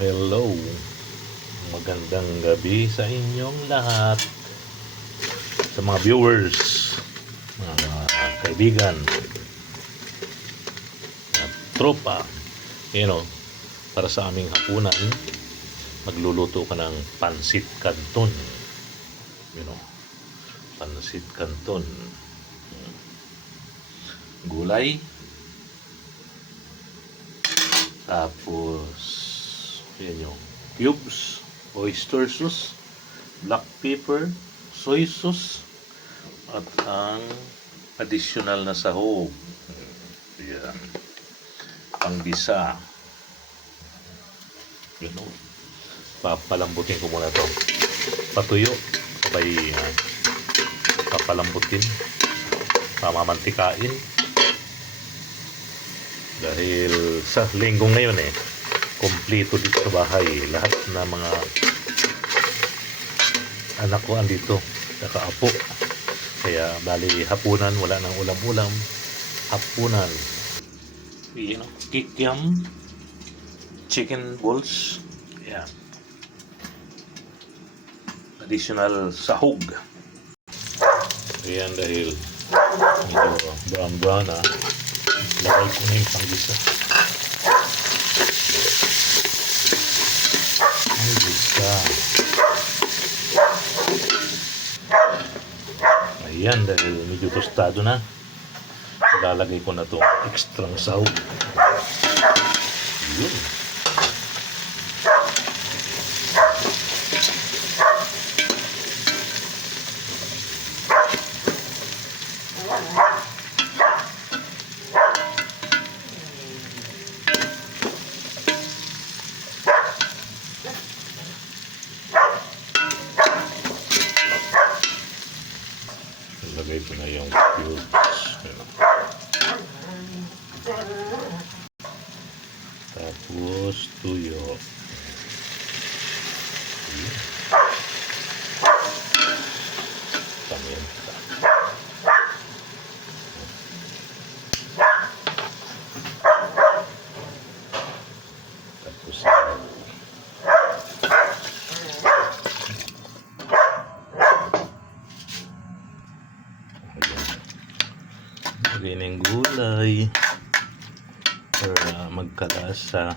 Hello, magandang gabi sa inyong lahat, sa mga viewers, mga kaibigan at tropa. Para sa aming hapunan, magluluto ka ng pansit canton. Pansit canton. Gulay. Tapos, yan yung cubes, oyster sauce, black pepper, soy sauce, at ang additional na sahog. Yan. Panggisa. Papalambutin ko muna to. Patuyo. Sabay papalambutin. Pamamantikain. Dahil sa linggo ngayon kompleto dito sa bahay. Lahat na mga anak ko andito, nakaapo. Kaya bali hapunan, wala nang ulam-ulam. Hapunan. Kikiam, chicken balls. Ayan. Additional sahog. Ayan, dahil medyo brown lagay ko na yung panggisa. Panggisa. Ayan, dahil medyo tostado na, lalagay ko na itong extrang sahog. Yun. Lagay ko na yung cubes. Tapos tuyo. Paminta. Tapos lagyan ng gulay para magkalasa.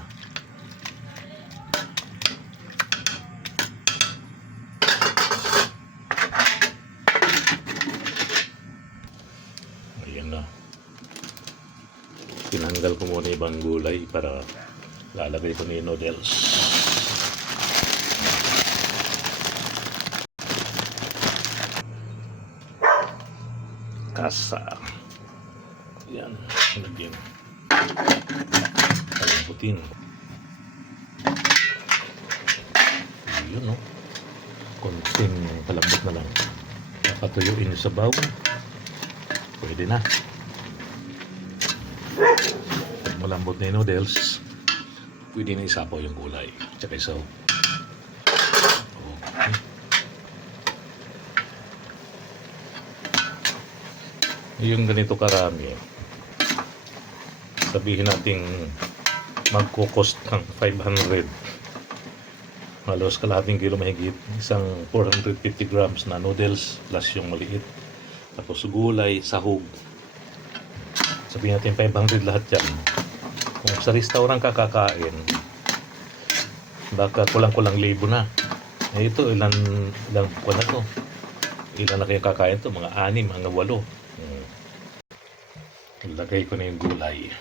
Ayan na. Tinanggal ko muna ibang gulay para lalagay ko na yung noodles. Kasa. Yan, lagyan. Palambutin. Yun, konting palambot na lang. Papatuyuin sa baw. Pwede na. Pag malambot na yung noodles, pwede na isapaw yung gulay. Tsaka isaw. Okay. Yung ganito karami, sabihin nating magko-cost ng 500, halos kalahating kilo mahigit, isang 450 grams na noodles plus yung maliit, tapos gulay, sahog, sabihin natin 500 lahat yan. Kung sa restaurant kakakain, baka kulang-kulang 1,000 na. Ito ilan ko na to, ilan na kayo kakain to, mga 6, mga 8. Ilagay ko na yung gulay.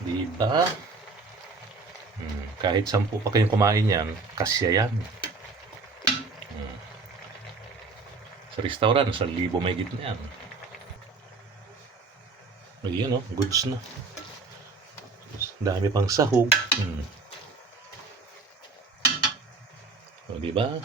Diba? Kahit 10 pa kayong kumain yan, kasya yan. Sa restaurant, 1,000 may git na yan. Ayan, goods na. Dami pang sahog. Diba?